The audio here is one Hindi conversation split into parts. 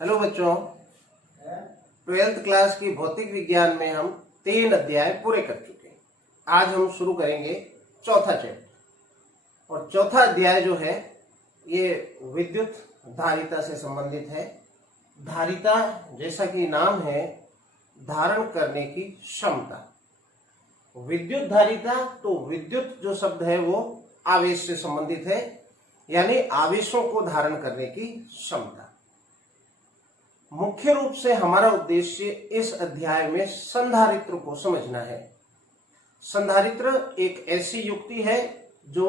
हेलो बच्चों, 12th क्लास की भौतिक विज्ञान में हम 3 अध्याय पूरे कर चुके हैं। आज हम शुरू करेंगे चौथा चैप्टर। और चौथा अध्याय जो है ये विद्युत धारिता से संबंधित है। धारिता जैसा कि नाम है, धारण करने की क्षमता। विद्युत धारिता, तो विद्युत जो शब्द है वो आवेश से संबंधित है, यानी आवेशों को धारण करने की क्षमता। मुख्य रूप से हमारा उद्देश्य इस अध्याय में संधारित्र को समझना है। संधारित्र एक ऐसी युक्ति है जो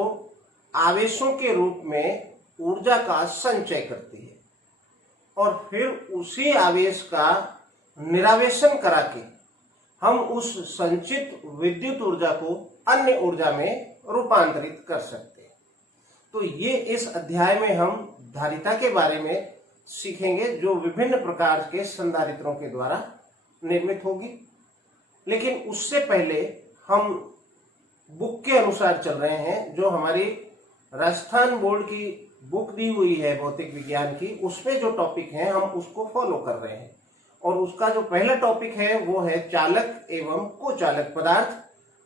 आवेशों के रूप में ऊर्जा का संचय करती है और फिर उसी आवेश का निरावेशन करा के हम उस संचित विद्युत ऊर्जा को अन्य ऊर्जा में रूपांतरित कर सकते हैं। तो ये इस अध्याय में हम धारिता के बारे में सीखेंगे, जो विभिन्न प्रकार के संधारित्रों के द्वारा निर्मित होगी। लेकिन उससे पहले हम बुक के अनुसार चल रहे हैं, जो हमारी राजस्थान बोर्ड की बुक दी हुई है भौतिक विज्ञान की, उसमें जो टॉपिक हैं हम उसको फॉलो कर रहे हैं। और उसका जो पहला टॉपिक है वो है चालक एवं कुचालक पदार्थ।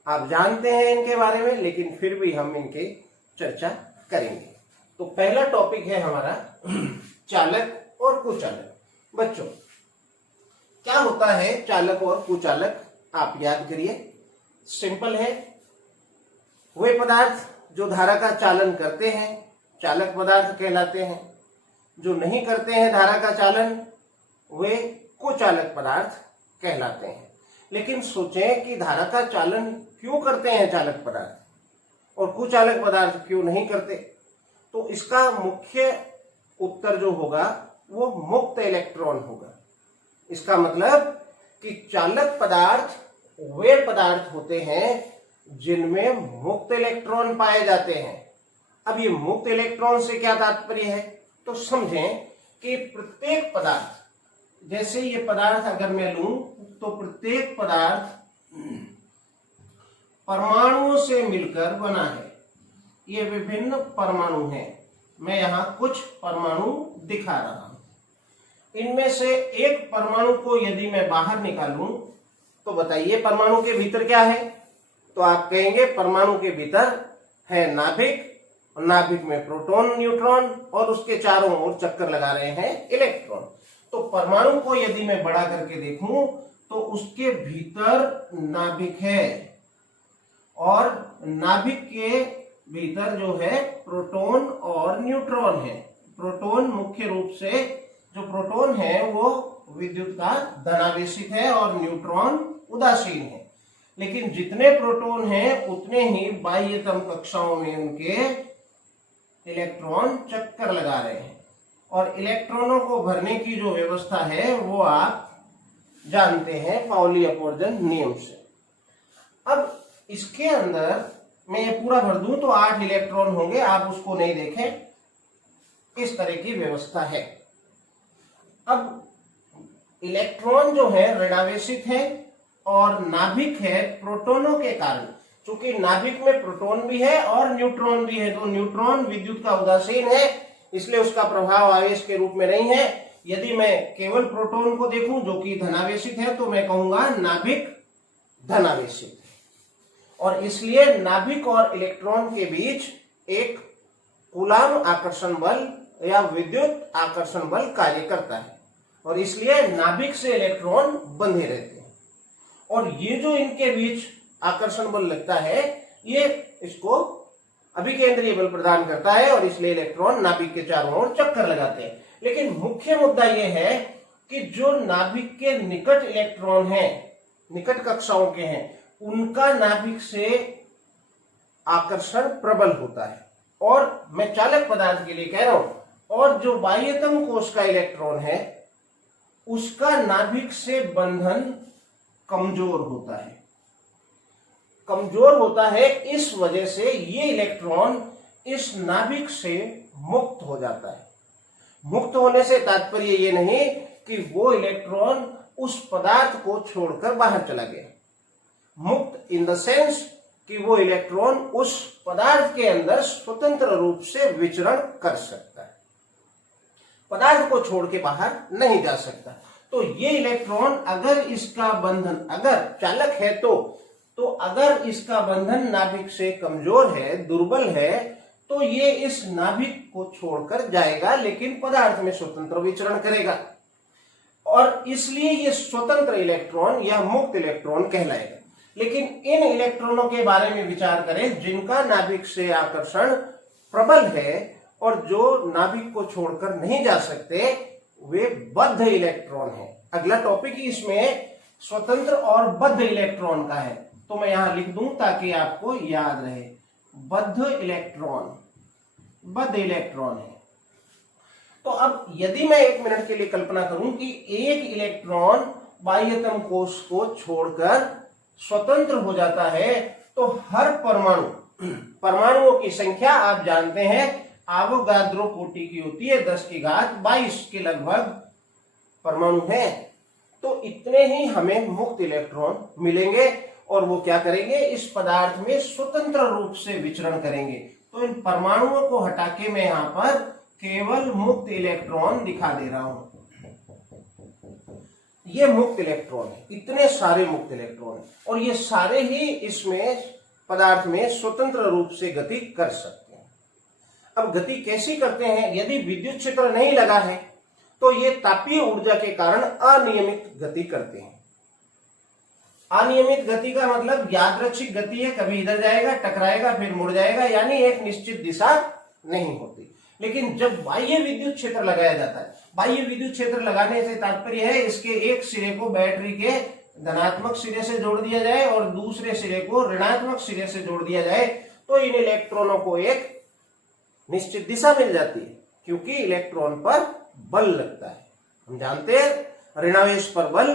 आप जानते हैं इनके बारे में, लेकिन फिर भी हम इनके चर्चा करेंगे। तो पहला टॉपिक है हमारा चालक और कुचालक। बच्चों, क्या होता है चालक और कुचालक, आप याद करिए। सिंपल है, वे पदार्थ जो धारा का चालन करते हैं चालक पदार्थ कहलाते हैं, जो नहीं करते हैं धारा का चालन वे कुचालक पदार्थ कहलाते हैं। लेकिन सोचें कि धारा का चालन क्यों करते हैं चालक पदार्थ और कुचालक पदार्थ क्यों नहीं करते। तो इसका मुख्य उत्तर जो होगा वो मुक्त इलेक्ट्रॉन होगा। इसका मतलब कि चालक पदार्थ वे पदार्थ होते हैं जिनमें मुक्त इलेक्ट्रॉन पाए जाते हैं। अब ये मुक्त इलेक्ट्रॉन से क्या तात्पर्य है, तो समझें कि प्रत्येक पदार्थ, जैसे ये पदार्थ अगर मैं लूं तो प्रत्येक पदार्थ परमाणुओं से मिलकर बना है। ये विभिन्न परमाणु हैं, मैं यहां कुछ परमाणु दिखा रहा हूं। इनमें से एक परमाणु को यदि मैं बाहर निकालूं तो बताइए परमाणु के भीतर क्या है। तो आप कहेंगे परमाणु के भीतर है नाभिक, और नाभिक में प्रोटॉन न्यूट्रॉन और उसके चारों ओर चक्कर लगा रहे हैं इलेक्ट्रॉन। तो परमाणु को यदि मैं बड़ा करके देखूं तो उसके भीतर नाभिक है और नाभिक के भीतर जो है प्रोटॉन और न्यूट्रॉन है। प्रोटॉन मुख्य रूप से, जो प्रोटॉन है वो विद्युत का धनावेशित है और न्यूट्रॉन उदासीन है। लेकिन जितने प्रोटॉन हैं उतने ही बाह्यतम कक्षाओं में उनके इलेक्ट्रॉन चक्कर लगा रहे हैं। और इलेक्ट्रॉनों को भरने की जो व्यवस्था है वो आप जानते हैं पाउली अपवर्जन नियम से। अब इसके अंदर मैं ये पूरा भर दूं तो 8 इलेक्ट्रॉन होंगे, आप उसको नहीं देखें, इस तरह की व्यवस्था है। अब इलेक्ट्रॉन जो है ऋणावेशित है और नाभिक है प्रोटॉनों के कारण। चूंकि नाभिक में प्रोटॉन भी है और न्यूट्रॉन भी है, तो न्यूट्रॉन विद्युत का उदासीन है, इसलिए उसका प्रभाव आवेश के रूप में नहीं है। यदि मैं केवल प्रोटॉन को देखूं जो कि धनावेशित है तो मैं कहूंगा नाभिक धनावेशित है। और इसलिए नाभिक और इलेक्ट्रॉन के बीच एक कूलाम आकर्षण बल या विद्युत आकर्षण बल कार्य करता है और इसलिए नाभिक से इलेक्ट्रॉन बंधे रहते हैं। और ये जो इनके बीच आकर्षण बल लगता है ये इसको अभिकेंद्रीय बल प्रदान करता है और इसलिए इलेक्ट्रॉन नाभिक के चारों ओर चक्कर लगाते हैं। लेकिन मुख्य मुद्दा यह है कि जो नाभिक के निकट इलेक्ट्रॉन हैं, निकट कक्षाओं के हैं, उनका नाभिक से आकर्षण प्रबल होता है। और मैं चालक पदार्थ के लिए कह रहा हूं, और जो बाह्यतम कोश का इलेक्ट्रॉन है उसका नाभिक से बंधन कमजोर होता है। कमजोर होता है इस वजह से ये इलेक्ट्रॉन इस नाभिक से मुक्त हो जाता है। मुक्त होने से तात्पर्य ये नहीं कि वो इलेक्ट्रॉन उस पदार्थ को छोड़कर बाहर चला गया। मुक्त इन द सेंस कि वो इलेक्ट्रॉन उस पदार्थ के अंदर स्वतंत्र रूप से विचरण कर सकता है। पदार्थ को छोड़ के बाहर नहीं जा सकता। तो ये इलेक्ट्रॉन अगर इसका बंधन, अगर चालक है तो अगर इसका बंधन नाभिक से कमजोर है, दुर्बल है, तो ये इस नाभिक को छोड़कर जाएगा, लेकिन पदार्थ में स्वतंत्र विचरण करेगा और इसलिए ये स्वतंत्र इलेक्ट्रॉन या मुक्त इलेक्ट्रॉन कहलाएगा। लेकिन इन इलेक्ट्रॉनों के बारे में विचार करें जिनका नाभिक से आकर्षण प्रबल है और जो नाभिक को छोड़कर नहीं जा सकते, वे बद्ध इलेक्ट्रॉन है। अगला टॉपिक ही इसमें स्वतंत्र और बद्ध इलेक्ट्रॉन का है, तो मैं यहां लिख दूं ताकि आपको याद रहे। बद्ध इलेक्ट्रॉन, बद्ध इलेक्ट्रॉन है। तो अब यदि मैं 1 मिनट के लिए कल्पना करूं कि एक इलेक्ट्रॉन बाह्यतम कोश को छोड़कर स्वतंत्र हो जाता है, तो हर परमाणुओं की संख्या आप जानते हैं आवोगाद्रो कोटि की होती है, 10⁻22 के लगभग परमाणु हैं। तो इतने ही हमें मुक्त इलेक्ट्रॉन मिलेंगे और वो क्या करेंगे, इस पदार्थ में स्वतंत्र रूप से विचरण करेंगे। तो इन परमाणुओं को हटा के मैं यहां पर केवल मुक्त इलेक्ट्रॉन दिखा दे रहा हूं। ये मुक्त इलेक्ट्रॉन है, इतने सारे मुक्त इलेक्ट्रॉन है और ये सारे ही इसमें पदार्थ में स्वतंत्र रूप से गति कर सकते हैं। अब गति कैसी करते हैं, यदि विद्युत क्षेत्र नहीं लगा है तो ये तापीय ऊर्जा के कारण अनियमित गति करते हैं। अनियमित गति का मतलब यादृच्छिक गति है, कभी इधर जाएगा, टकराएगा, फिर मुड़ जाएगा, यानी एक निश्चित दिशा नहीं होती। लेकिन जब बाह्य विद्युत क्षेत्र लगाया जाता है, बाह्य विद्युत क्षेत्र लगाने से तात्पर्य है इसके एक सिरे को बैटरी के धनात्मक सिरे से जोड़ दिया जाए और दूसरे सिरे को ऋणात्मक सिरे से जोड़ दिया जाए, तो इन इलेक्ट्रॉनों को एक निश्चित दिशा मिल जाती है, क्योंकि इलेक्ट्रॉन पर बल लगता है। हम जानते हैं ऋणावेश पर बल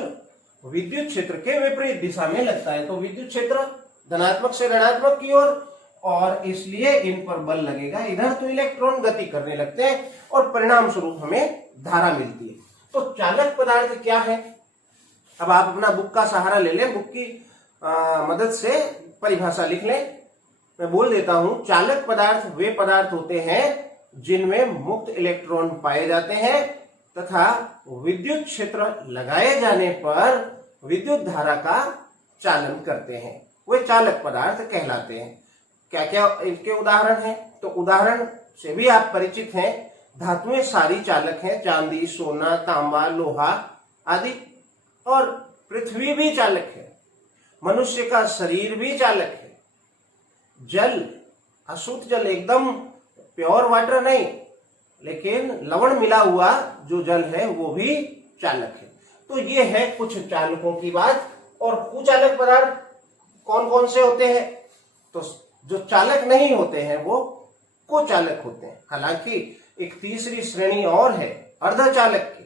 विद्युत क्षेत्र के विपरीत दिशा में लगता है, तो विद्युत क्षेत्र धनात्मक से ऋणात्मक की ओर और इसलिए इन पर बल लगेगा इधर, तो इलेक्ट्रॉन गति करने लगते हैं और परिणाम स्वरूप हमें धारा मिलती है। तो चालक पदार्थ क्या है, अब आप अपना बुक का सहारा ले लें, बुक की मदद से परिभाषा लिख लें। मैं बोल देता हूं, चालक पदार्थ वे पदार्थ होते हैं जिनमें मुक्त इलेक्ट्रॉन पाए जाते हैं तथा विद्युत क्षेत्र लगाए जाने पर विद्युत धारा का चालन करते हैं, वे चालक पदार्थ कहलाते हैं। क्या क्या इनके उदाहरण हैं, तो उदाहरण से भी आप परिचित हैं। धातुएं सारी चालक हैं, चांदी, सोना, तांबा, लोहा आदि, और पृथ्वी भी चालक है, मनुष्य का शरीर भी चालक है, जल, अशुद्ध जल, एकदम प्योर वाटर नहीं लेकिन लवण मिला हुआ जो जल है वो भी चालक है। तो ये है कुछ चालकों की बात। और कुचालक पदार्थ कौन कौन से होते हैं, तो जो चालक नहीं होते हैं वो कुचालक होते हैं। हालांकि एक तीसरी श्रेणी और है अर्धचालक की,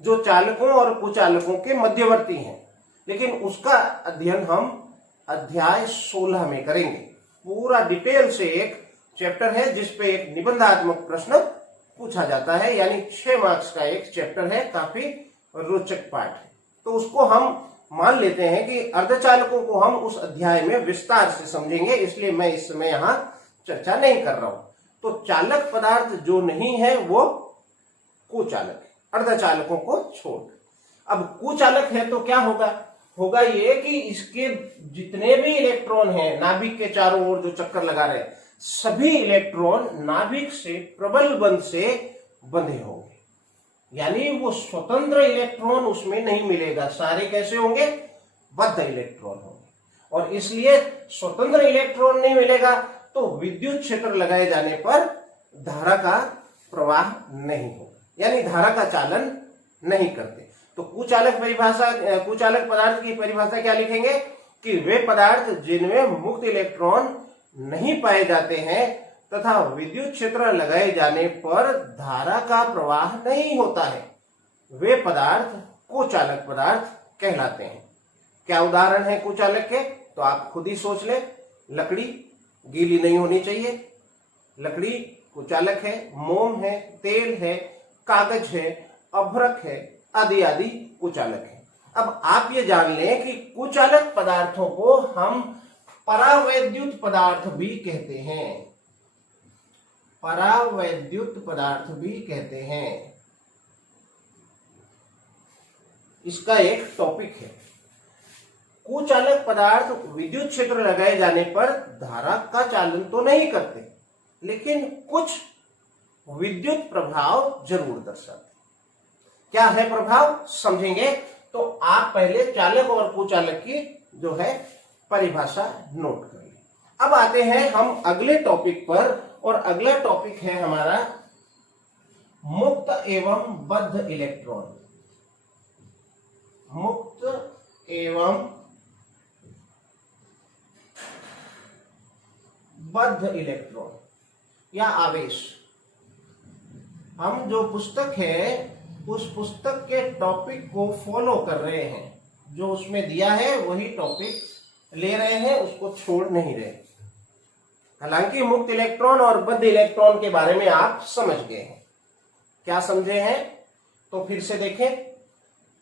जो चालकों और कुचालकों के मध्यवर्ती हैं, लेकिन उसका अध्ययन हम अध्याय 16 में करेंगे। पूरा डिटेल से एक चैप्टर है जिसपे एक निबंधात्मक प्रश्न पूछा जाता है, यानी 6 मार्क्स का एक चैप्टर है, काफी रोचक पाठ है। तो उसको हम मान लेते हैं कि अर्धचालकों को हम उस अध्याय में विस्तार से समझेंगे, इसलिए मैं इस समय यहां चर्चा नहीं कर रहा हूं। तो चालक पदार्थ जो नहीं है वो कुचालक है, अर्धचालकों को छोड़। अब कुचालक है तो क्या होगा ये कि इसके जितने भी इलेक्ट्रॉन हैं नाभिक के चारों ओर जो चक्कर लगा रहे हैं, सभी इलेक्ट्रॉन नाभिक से प्रबल बंध से बंधे होंगे, यानी वो स्वतंत्र इलेक्ट्रॉन उसमें नहीं मिलेगा। सारे कैसे होंगे, बद्ध इलेक्ट्रॉन होंगे, और इसलिए स्वतंत्र इलेक्ट्रॉन नहीं मिलेगा तो विद्युत क्षेत्र लगाए जाने पर धारा का प्रवाह नहीं होगा, यानी धारा का चालन नहीं करते। तो कुचालक पदार्थ की परिभाषा क्या लिखेंगे कि वे पदार्थ जिनमें मुक्त इलेक्ट्रॉन नहीं पाए जाते हैं तथा विद्युत क्षेत्र लगाए जाने पर धारा का प्रवाह नहीं होता है, वे पदार्थ कुचालक पदार्थ कहलाते हैं। क्या उदाहरण है कुचालक के, तो आप खुद ही सोच ले। लकड़ी गीली नहीं होनी चाहिए, लकड़ी कुचालक है, मोम है, तेल है, कागज है, अभ्रक है, आदि आदि कुचालक है। अब आप ये जान लें कि कुचालक पदार्थों को हम परावैद्युत पदार्थ भी कहते हैं। परावैद्युत पदार्थ भी कहते हैं। इसका एक टॉपिक है। कुचालक पदार्थ विद्युत क्षेत्र लगाए जाने पर धारा का चालन तो नहीं करते, लेकिन कुछ विद्युत प्रभाव जरूर दर्शाते। क्या है प्रभाव, समझेंगे। तो आप पहले चालक और कुचालक की जो है परिभाषा नोट कर लें। अब आते हैं हम अगले टॉपिक पर, और अगला टॉपिक है हमारा मुक्त एवं बद्ध इलेक्ट्रॉन। मुक्त एवं बद्ध इलेक्ट्रॉन या आवेश। हम जो पुस्तक है उस पुस्तक के टॉपिक को फॉलो कर रहे हैं, जो उसमें दिया है वही टॉपिक ले रहे हैं, उसको छोड़ नहीं रहे। हालांकि मुक्त इलेक्ट्रॉन और बद्ध इलेक्ट्रॉन के बारे में आप समझ गए हैं। क्या समझे हैं, तो फिर से देखें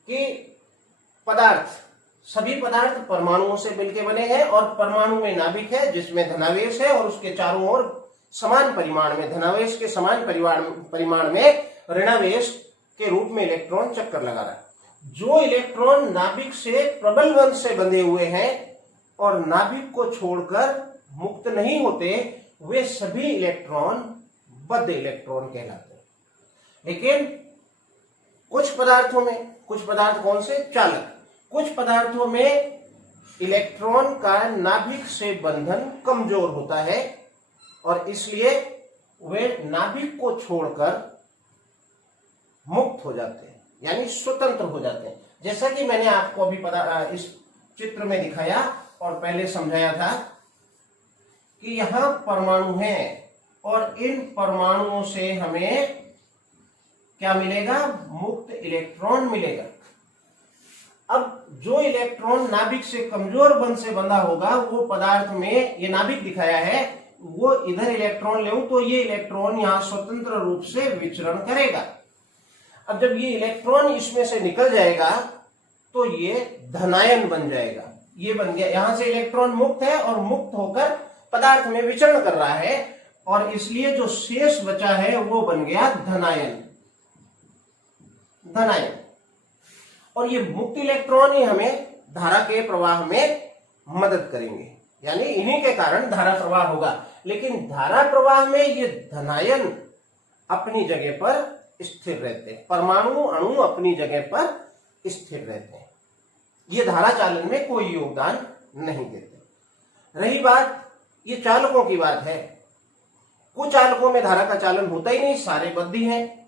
कि पदार्थ, सभी पदार्थ परमाणुओं से मिलकर बने हैं, और परमाणु में नाभिक है जिसमें धनावेश है, और उसके चारों ओर समान परिमाण में, धनावेश के समान परिमाण में ऋणावेश के रूप में इलेक्ट्रॉन चक्कर लगा रहा है। जो इलेक्ट्रॉन नाभिक से प्रबल बंध से बंधे हुए हैं और नाभिक को छोड़कर मुक्त नहीं होते, वे सभी इलेक्ट्रॉन बद्ध इलेक्ट्रॉन कहलाते हैं। लेकिन कुछ पदार्थों में, कुछ पदार्थ कौन से, चालक, कुछ पदार्थों में इलेक्ट्रॉन का नाभिक से बंधन कमजोर होता है, और इसलिए वे नाभिक को छोड़कर मुक्त हो जाते हैं, यानी स्वतंत्र हो जाते हैं। जैसा कि मैंने आपको अभी इस चित्र में दिखाया और पहले समझाया था कि यहां परमाणु हैं, और इन परमाणुओं से हमें क्या मिलेगा, मुक्त इलेक्ट्रॉन मिलेगा। अब जो इलेक्ट्रॉन नाभिक से कमजोर बंध से बंधा होगा, वो पदार्थ में, ये नाभिक दिखाया है, वो इधर इलेक्ट्रॉन ले तो ये इलेक्ट्रॉन यहां स्वतंत्र रूप से विचरण करेगा। अब जब ये इलेक्ट्रॉन इसमें से निकल जाएगा तो ये धनायन बन जाएगा। ये बन गया, यहां से इलेक्ट्रॉन मुक्त है और मुक्त होकर पदार्थ में विचरण कर रहा है, और इसलिए जो शेष बचा है वो बन गया धनायन। धनायन, और ये मुक्त इलेक्ट्रॉन ही हमें धारा के प्रवाह में मदद करेंगे, यानी इन्हीं के कारण धारा प्रवाह होगा। लेकिन धारा प्रवाह में ये धनायन अपनी जगह पर स्थिर रहते हैं, परमाणु अणु अपनी जगह पर स्थिर रहते हैं, ये धारा चालन में कोई योगदान नहीं देते। रही बात ये चालकों की बात है, कुछ चालकों में धारा का चालन होता ही नहीं, सारे बद्ध ही हैं।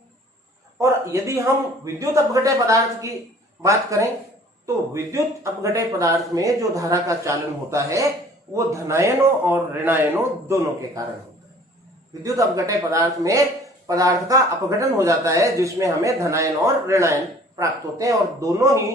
और यदि हम विद्युत अपघटय पदार्थ की बात करें तो विद्युत अपघटय पदार्थ में जो धारा का चालन होता है वो धनायनों और ऋणायनों दोनों के कारण होता है। विद्युत अपघटय पदार्थ में पदार्थ का अपघटन हो जाता है, जिसमें हमें धनायन और ऋणायन प्राप्त होते हैं, और दोनों ही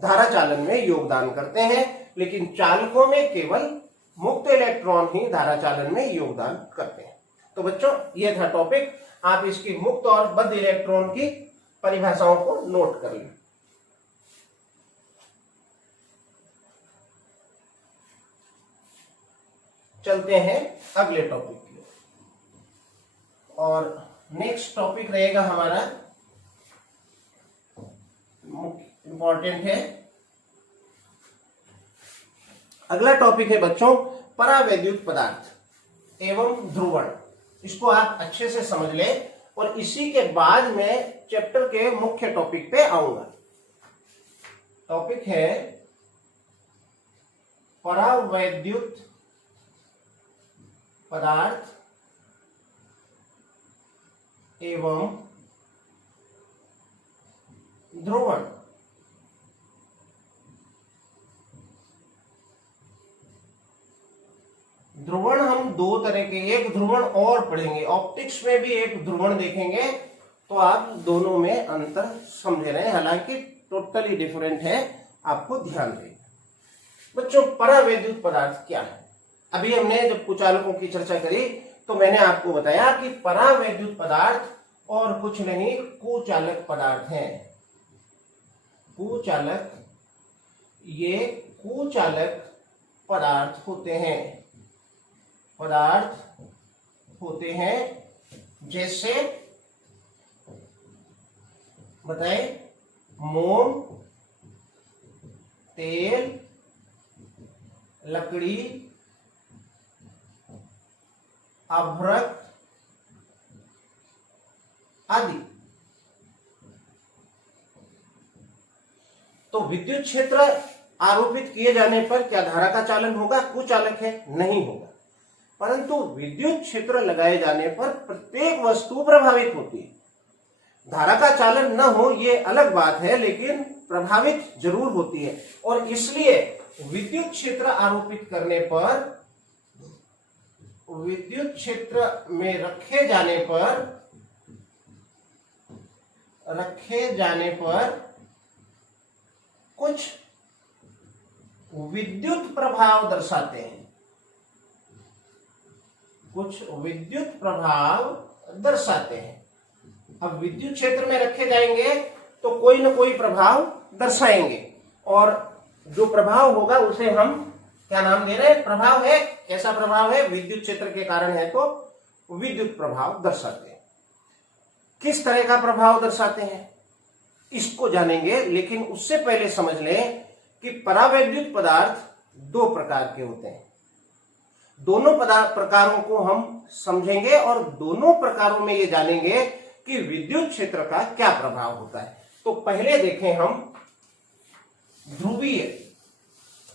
धारा चालन में योगदान करते हैं। लेकिन चालकों में केवल मुक्त इलेक्ट्रॉन ही धारा चालन में योगदान करते हैं। तो बच्चों, ये था टॉपिक। आप इसकी मुक्त और बद्ध इलेक्ट्रॉन की परिभाषाओं को नोट कर लें। चलते हैं अगले टॉपिक की, और नेक्स्ट टॉपिक रहेगा हमारा, इंपॉर्टेंट है। अगला टॉपिक है बच्चों परावैद्युत पदार्थ एवं ध्रुवण। इसको आप अच्छे से समझ लें, और इसी के बाद में चैप्टर के मुख्य टॉपिक पे आऊंगा। टॉपिक है परावैद्युत पदार्थ एवं ध्रुवण। ध्रुवण हम दो तरह के, एक ध्रुवण और पढ़ेंगे, ऑप्टिक्स में भी एक ध्रुवण देखेंगे, तो आप दोनों में अंतर समझ रहे हैं, हालांकि टोटली डिफरेंट है, आपको ध्यान देना। बच्चों, परावैद्युत पदार्थ क्या है? अभी हमने जब कुचालकों की चर्चा करी तो मैंने आपको बताया कि परावैद्युत पदार्थ और कुछ नहीं, कुचालक पदार्थ हैं। कुचालक, ये कुचालक पदार्थ होते हैं, पदार्थ होते हैं जैसे बताए मोम, तेल, लकड़ी, अभ्रक आदि। तो विद्युत क्षेत्र आरोपित किए जाने पर क्या धारा का चालन होगा? कुचालक है, नहीं होगा। परंतु विद्युत क्षेत्र लगाए जाने पर प्रत्येक वस्तु प्रभावित होती है। धारा का चालन न हो ये अलग बात है, लेकिन प्रभावित जरूर होती है। और इसलिए विद्युत क्षेत्र आरोपित करने पर, विद्युत क्षेत्र में रखे जाने पर कुछ विद्युत प्रभाव दर्शाते हैं, कुछ विद्युत प्रभाव दर्शाते हैं। अब विद्युत क्षेत्र में रखे जाएंगे तो कोई ना कोई प्रभाव दर्शाएंगे, और जो प्रभाव होगा उसे हम क्या नाम दे रहे हैं? प्रभाव है। कैसा प्रभाव है? विद्युत क्षेत्र के कारण है तो विद्युत प्रभाव दर्शाते हैं। किस तरह का प्रभाव दर्शाते हैं इसको जानेंगे, लेकिन उससे पहले समझ लें कि परावैद्युत पदार्थ दो प्रकार के होते हैं। दोनों प्रकारों को हम समझेंगे और दोनों प्रकारों में ये जानेंगे कि विद्युत क्षेत्र का क्या प्रभाव होता है। तो पहले देखें हम ध्रुवीय।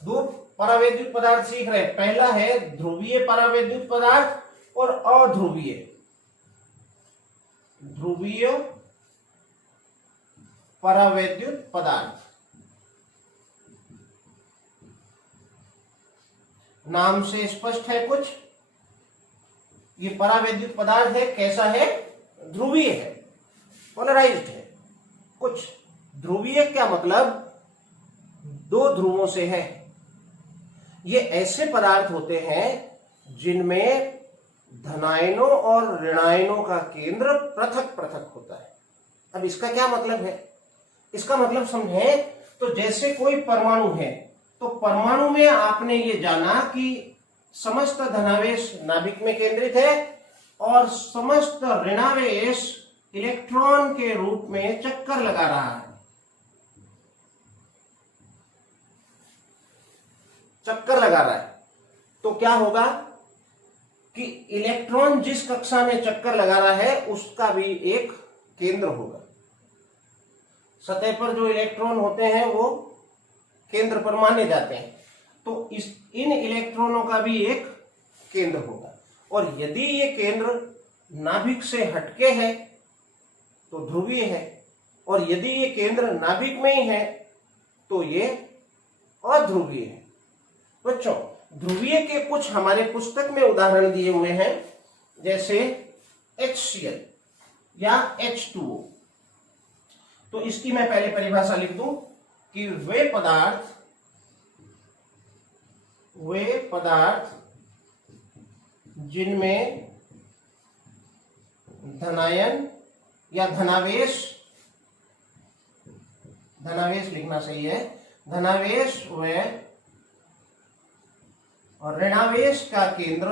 दो परावैद्युत पदार्थ सीख रहे हैं। पहला है ध्रुवीय परावैद्युत पदार्थ और अध्रुवीय। ध्रुवीय परावैद्युत पदार्थ, नाम से स्पष्ट है कुछ। ये परावैद्युत पदार्थ है, कैसा है? ध्रुवीय है, पोलराइज्ड है। कुछ ध्रुवीय क्या मतलब? दो ध्रुवों से है। ये ऐसे पदार्थ होते हैं जिनमें धनायनों और ऋणायनों का केंद्र पृथक पृथक होता है। अब इसका क्या मतलब है? इसका मतलब समझें तो जैसे कोई परमाणु है, तो परमाणु में आपने ये जाना कि समस्त धनावेश नाभिक में केंद्रित है और समस्त ऋणावेश इलेक्ट्रॉन के रूप में चक्कर लगा रहा है। चक्कर लगा रहा है तो क्या होगा कि इलेक्ट्रॉन जिस कक्षा में चक्कर लगा रहा है उसका भी एक केंद्र होगा। सतह पर जो इलेक्ट्रॉन होते हैं वो केंद्र पर माने जाते हैं, तो इन इलेक्ट्रॉनों का भी एक केंद्र होगा। और यदि ये केंद्र नाभिक से हटके है तो ध्रुवीय है, और यदि ये केंद्र नाभिक में ही है तो ये अध्रुवीय है। बच्चों, ध्रुवीय के कुछ हमारे पुस्तक में उदाहरण दिए हुए हैं, जैसे HCl या H2O। तो इसकी मैं पहले परिभाषा लिख दूं कि वे पदार्थ जिनमें धनायन या धनावेश लिखना सही है, धनावेश व और ऋणावेश का केंद्र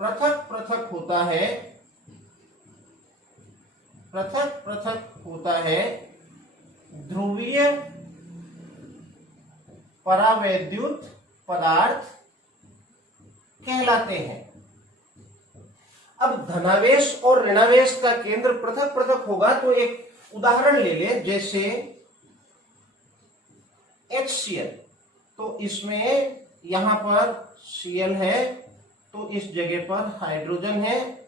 पृथक पृथक होता है, ध्रुवीय परावैद्युत पदार्थ कहलाते हैं। अब धनावेश और ऋणावेश का केंद्र पृथक पृथक होगा तो एक उदाहरण ले लें, जैसे HCl। तो इसमें यहां पर Cl है तो इस जगह पर हाइड्रोजन है,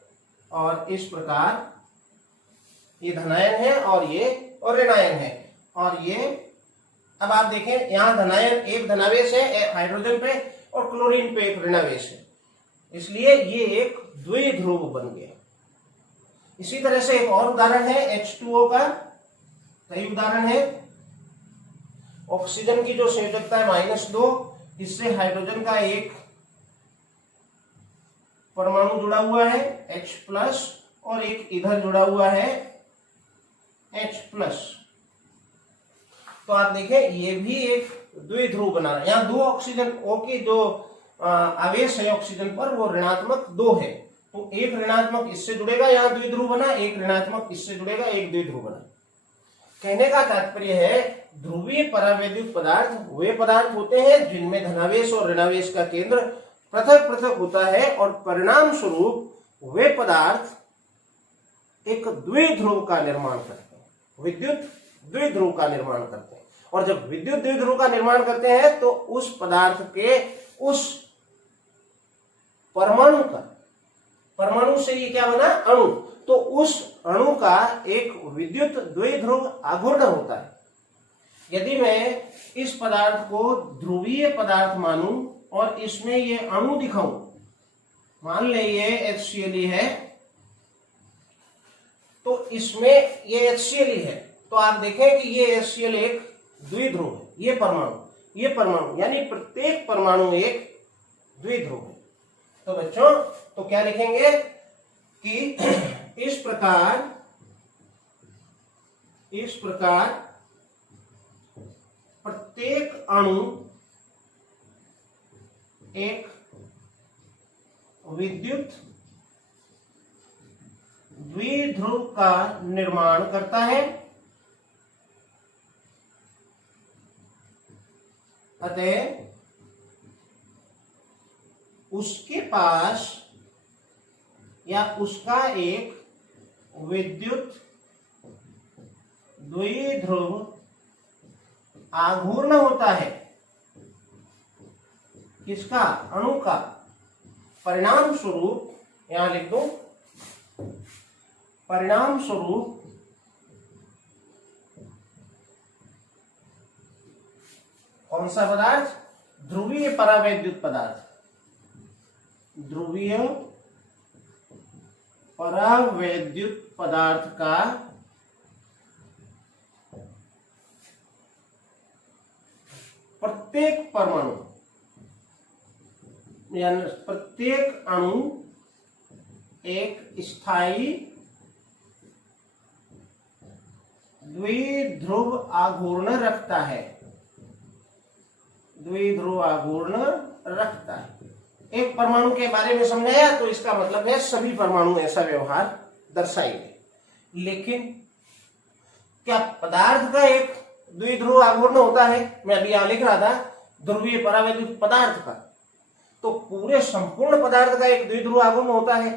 और इस प्रकार ये धनायन है और ये और ऋणायन है। और ये अब आप देखें यहां धनायन एक धनावेश है हाइड्रोजन पे और क्लोरीन पे एक ऋणावेश है, इसलिए ये एक द्विध्रुव बन गया। इसी तरह से एक और उदाहरण है H2O का। कई उदाहरण है। ऑक्सीजन की जो संयोजकता है -2, इससे हाइड्रोजन का एक परमाणु जुड़ा हुआ है H+, और एक इधर जुड़ा हुआ है H+। तो आप देखें ये भी एक द्विध्रुव बना रहा है। यहाँ दो ऑक्सीजन O की जो आवेश है ऑक्सीजन पर वो ऋणात्मक 2 है, तो एक ऋणात्मक इससे जुड़ेगा, यहाँ द्विध्रुव बना, एक ऋणात्मक इससे जुड़ेगा, एक द्विध्रुव बना। कहने का तात्पर्य है ध्रुवीय परावैद्युत पदार्थ वे पदार्थ होते हैं जिनमें धनावेश और ऋणावेश का केंद्र पृथक पृथक होता है और परिणाम स्वरूप वे पदार्थ एक द्विध्रुव का निर्माण करते हैं, विद्युत द्विध्रुव का निर्माण करते हैं। और जब विद्युत द्विध्रुव का निर्माण करते हैं तो उस पदार्थ के उस परमाणु का, परमाणु से ये क्या बना, अणु, तो उस अणु का एक विद्युत द्विध्रुव आघूर्ण होता है। यदि मैं इस पदार्थ को ध्रुवीय पदार्थ मानूं और इसमें ये अणु दिखाऊं, मान ले ये HCl है, तो इसमें ये HCl है, तो आप देखें कि ये HCl एक द्विध्रुव है, ये परमाणु यानी प्रत्येक परमाणु एक द्विध्रुव है। तो बच्चों तो क्या लिखेंगे कि इस प्रकार प्रत्येक अणु एक विद्युत द्विध्रुव का निर्माण करता है, अतः उसके पास या उसका एक विद्युत द्विध्रुव आघूर्ण होता है। किसका, अणु का। परिणाम स्वरूप यहां लिख दो, परिणाम स्वरूप कौन सा पदार्थ, ध्रुवीय परावैद्युत पदार्थ, ध्रुवीय परावैद्युत पदार्थ का प्रत्येक परमाणु यानी प्रत्येक अणु एक स्थायी द्विध्रुव आघूर्ण रखता है, द्विध्रुव आघूर्ण रखता है। एक परमाणु के बारे में समझाया तो इसका मतलब है सभी परमाणु ऐसा व्यवहार दर्शाएंगे। लेकिन क्या पदार्थ का एक द्विध्रुव आघूर्ण होता है? मैं अभी यहां लिख रहा था ध्रुवीय परावैद्युत पदार्थ का, तो पूरे संपूर्ण पदार्थ का एक द्विध्रुव आघूर्ण होता है?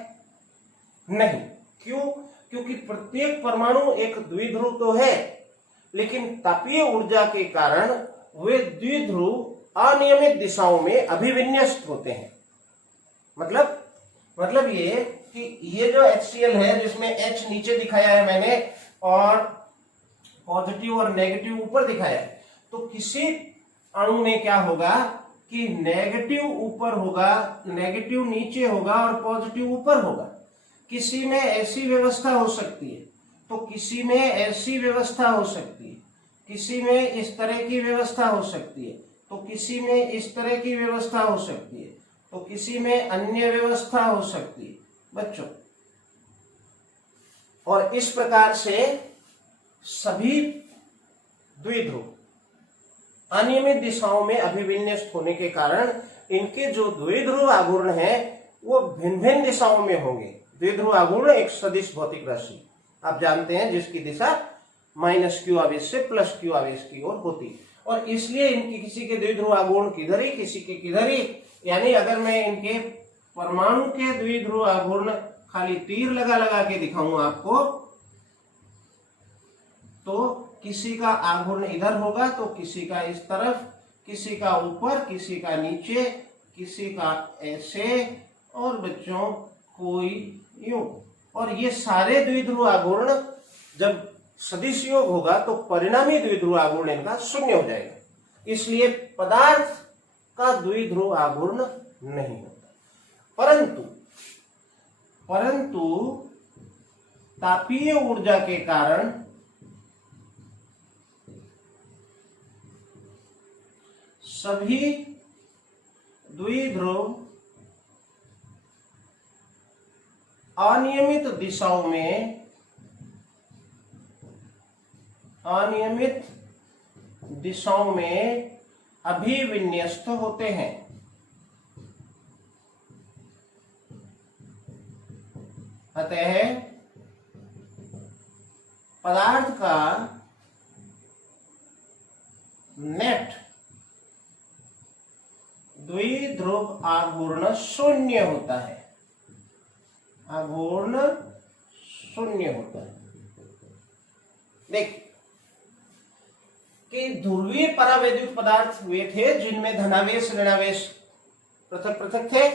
नहीं। क्यों? क्योंकि प्रत्येक परमाणु एक द्विध्रुव तो है, लेकिन तापीय ऊर्जा के कारण वे द्विध्रुव अनियमित दिशाओं में अभिविन्यस्त होते हैं। मतलब ये कि ये जो HCl है जिसमें H नीचे दिखाया है मैंने और पॉजिटिव और नेगेटिव ऊपर दिखाया है, तो किसी अणु में क्या होगा कि नेगेटिव ऊपर होगा, नेगेटिव नीचे होगा और पॉजिटिव ऊपर होगा। किसी में ऐसी व्यवस्था हो सकती है, तो किसी में ऐसी व्यवस्था हो सकती है, किसी में इस तरह की व्यवस्था हो सकती है, तो किसी में इस तरह की व्यवस्था हो सकती है, तो किसी में अन्य व्यवस्था हो सकती है बच्चों। और इस प्रकार से सभी द्विध्रुव अनियमित दिशाओं में अभिविन्यस्त होने के कारण इनके जो द्विध्रुव आघूर्ण है वो भिन्न भिन्न दिशाओं में होंगे। द्विध्रुव आघूर्ण एक सदिश भौतिक राशि आप जानते हैं जिसकी दिशा -q आवेश से +q आवेश की ओर होती है, और इसलिए इनकी किसी के द्विध्रुव आघूर्ण किधर ही, किसी के किधर ही। यानी अगर मैं इनके परमाणु के द्विध्रुव आघूर्ण खाली तीर लगा लगा के दिखाऊं आपको, तो किसी का आघूर्ण इधर होगा तो किसी का इस तरफ, किसी का ऊपर, किसी का नीचे, किसी का ऐसे, और बच्चों कोई यूं। और ये सारे द्विध्रुव आघूर्ण जब सदिश योग होगा तो परिणामी द्विध्रुव आघूर्ण इनका शून्य हो जाएगा। इसलिए पदार्थ का द्विध्रुव आघूर्ण नहीं होता। परंतु तापीय ऊर्जा के कारण सभी द्विध्रुव अनियमित दिशाओं में अभिविन्यस्त होते हैं। अतः पदार्थ का नेट द्विध्रुव आघूर्ण शून्य होता है, आघूर्ण शून्य होता है। देखिए कि ध्रुवीय परावैद्युत पदार्थ वे थे जिनमें धनावेश ऋणावेश पृथक पृथक थे,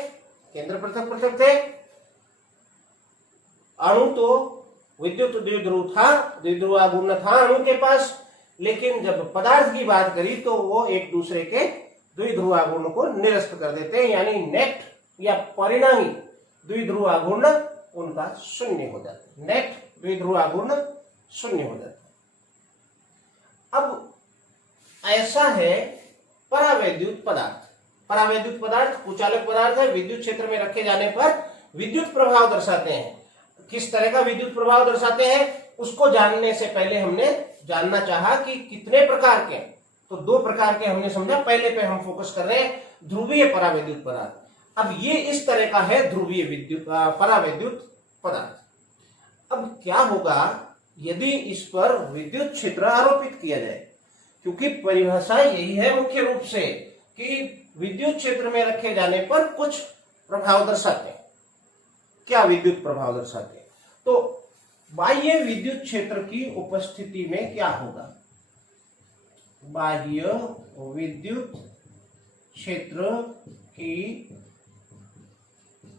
केंद्र पृथक पृथक थे। अणु तो विद्युत द्विध्रुव था, द्विध्रुव आघूर्ण था अणु के पास, लेकिन जब पदार्थ की बात करी तो वो एक दूसरे के द्विध्रुव आघूर्ण को निरस्त कर देते हैं, यानी नेट या परिणामी द्विध्रुव आघूर्ण उनका शून्य हो जाता है, नेट द्विध्रुव आघूर्ण शून्य हो जाता है। अब ऐसा है परावैद्युत पदार्थ। परावैद्युत पदार्थ कुचालक पदार्थ है, विद्युत क्षेत्र में रखे जाने पर विद्युत प्रभाव दर्शाते हैं। किस तरह का विद्युत प्रभाव दर्शाते हैं उसको जानने से पहले हमने जानना चाहा कि कितने प्रकार के, तो दो प्रकार के हमने समझा। पहले पे हम फोकस कर रहे हैं ध्रुवीय परावैद्युत पदार्थ। अब ये इस तरह का है ध्रुवीय विद्युत परावैद्युत पदार्थ। अब क्या होगा यदि इस पर विद्युत क्षेत्र आरोपित किया जाए, क्योंकि परिभाषा यही है मुख्य रूप से कि विद्युत क्षेत्र में रखे जाने पर कुछ प्रभाव दर्शाते हैं। क्या विद्युत प्रभाव दर्शाते हैं? तो बाह्य विद्युत क्षेत्र की उपस्थिति में क्या होगा? बाह्य विद्युत क्षेत्र की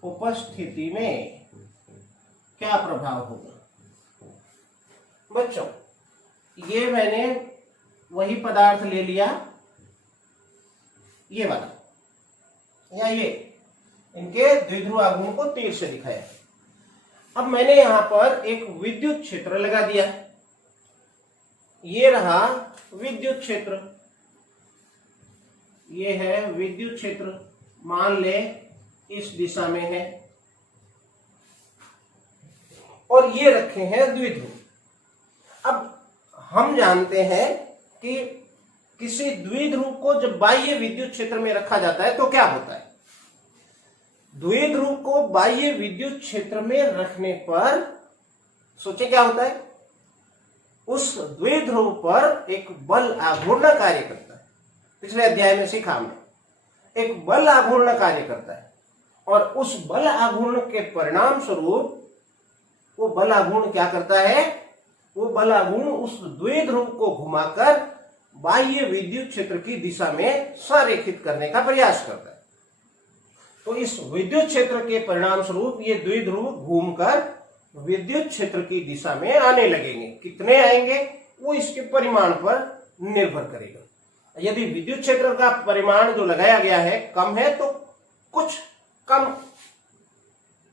उपस्थिति में क्या प्रभाव होगा? बच्चों ये मैंने वही पदार्थ ले लिया, ये वाला या ये, इनके द्विध्रुव आघूर्ण को तीर से दिखाया। अब मैंने यहां पर एक विद्युत क्षेत्र लगा दिया, ये रहा विद्युत क्षेत्र, ये है विद्युत क्षेत्र, मान ले इस दिशा में है, और ये रखे हैं द्विध्रुव। अब हम जानते हैं कि किसी द्विध्रुव को जब बाह्य विद्युत क्षेत्र में रखा जाता है तो क्या होता है? द्विध्रुव को बाह्य विद्युत क्षेत्र में रखने पर सोचे क्या होता है? उस द्विध्रुव पर एक बल आघूर्ण कार्य करता है। पिछले अध्याय में सीखा हमने, एक बल आघूर्ण कार्य करता है, और उस बल आघूर्ण के परिणाम स्वरूप वो बल आघूर्ण क्या करता है? वो बल आघूर्ण उस द्विध्रुव को घुमाकर बाह्य विद्युत क्षेत्र की दिशा में संरेखित करने का प्रयास करता है। तो इस विद्युत क्षेत्र के परिणाम स्वरूप ये द्विध्रुव घूमकर विद्युत क्षेत्र की दिशा में आने लगेंगे। कितने आएंगे वो इसके परिमाण पर निर्भर करेगा। यदि विद्युत क्षेत्र का परिमाण जो लगाया गया है कम है तो कुछ कम